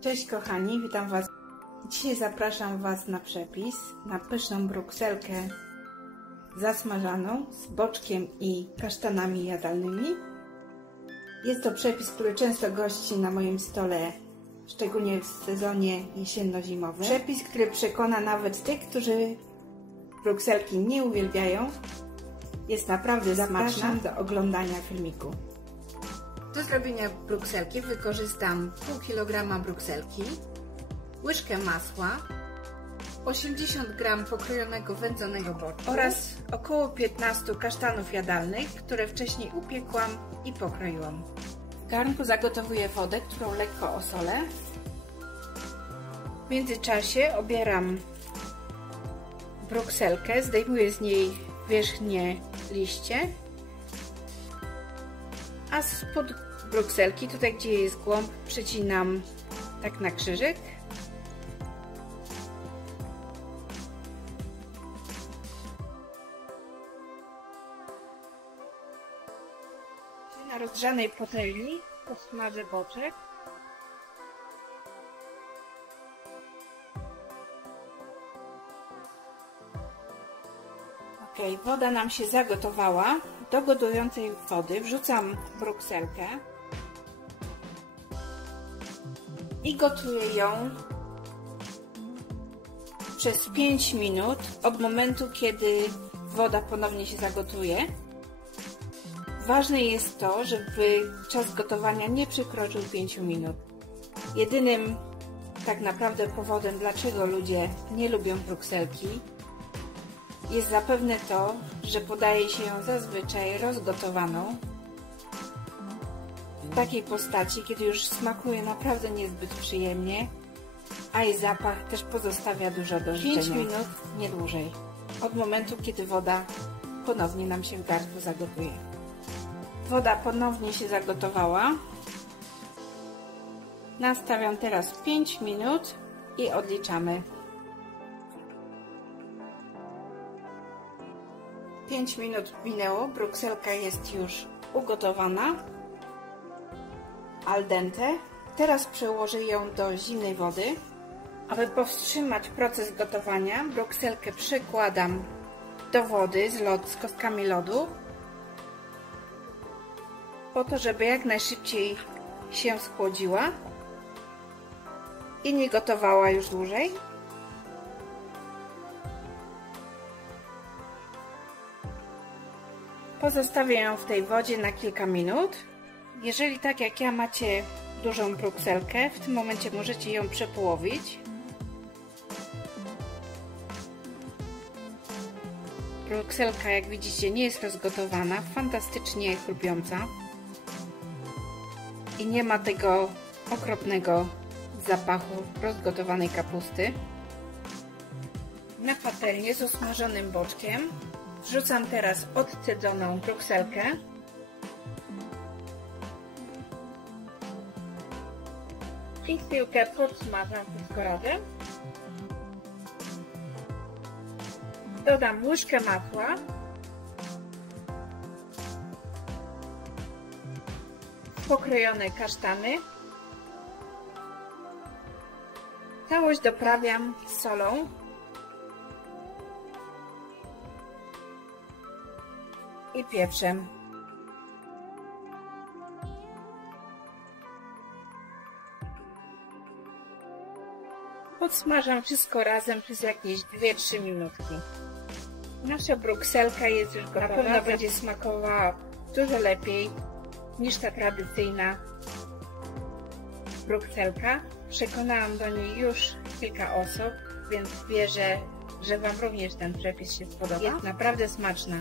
Cześć kochani, witam Was. Dzisiaj zapraszam Was na przepis na pyszną brukselkę zasmażaną z boczkiem i kasztanami jadalnymi. Jest to przepis, który często gości na moim stole, szczególnie w sezonie jesienno-zimowym. Przepis, który przekona nawet tych, którzy brukselki nie uwielbiają. Jest naprawdę smaczna. Do oglądania filmiku. Do zrobienia brukselki wykorzystam pół kilograma brukselki, łyżkę masła, 80 g pokrojonego wędzonego boczku oraz około 15 kasztanów jadalnych, które wcześniej upiekłam i pokroiłam. W garnku zagotowuję wodę, którą lekko osolę. W międzyczasie obieram brukselkę, zdejmuję z niej wierzchnie liście, a spod brukselki, tutaj gdzie jest głąb, przecinam tak na krzyżyk. Na rozgrzanej patelni posmażę boczek. Ok, woda nam się zagotowała. Do gotującej wody wrzucam brukselkę i gotuję ją przez 5 minut od momentu, kiedy woda ponownie się zagotuje. Ważne jest to, żeby czas gotowania nie przekroczył 5 minut. Jedynym tak naprawdę powodem, dlaczego ludzie nie lubią brukselki, jest zapewne to, że podaje się ją zazwyczaj rozgotowaną w takiej postaci, kiedy już smakuje naprawdę niezbyt przyjemnie, a jej zapach też pozostawia dużo do życzenia. 5 minut, nie dłużej, od momentu, kiedy woda ponownie nam się w garnku zagotuje. Woda ponownie się zagotowała. Nastawiam teraz 5 minut i odliczamy. 5 minut minęło, brukselka jest już ugotowana, al dente. Teraz przełożę ją do zimnej wody. Aby powstrzymać proces gotowania, brukselkę przekładam do wody z kostkami lodu, po to, żeby jak najszybciej się schłodziła i nie gotowała już dłużej. Pozostawię ją w tej wodzie na kilka minut. Jeżeli tak jak ja macie dużą brukselkę, w tym momencie możecie ją przepołowić. Brukselka, jak widzicie, nie jest rozgotowana, fantastycznie chrupiąca i nie ma tego okropnego zapachu rozgotowanej kapusty. Na patelnię z usmażonym boczkiem wrzucam teraz odcedzoną brukselkę i chwilkę podsmażam wszystko razem. Dodam łyżkę masła, pokrojone kasztany. Całość doprawiam solą i pieprzem. Podsmażam wszystko razem przez jakieś 2-3 minutki. Nasza brukselka jest już gotowa. Na pewno będzie smakowała dużo lepiej niż ta tradycyjna brukselka. Przekonałam do niej już kilka osób, więc wierzę, że Wam również ten przepis się spodoba. Jest naprawdę smaczna.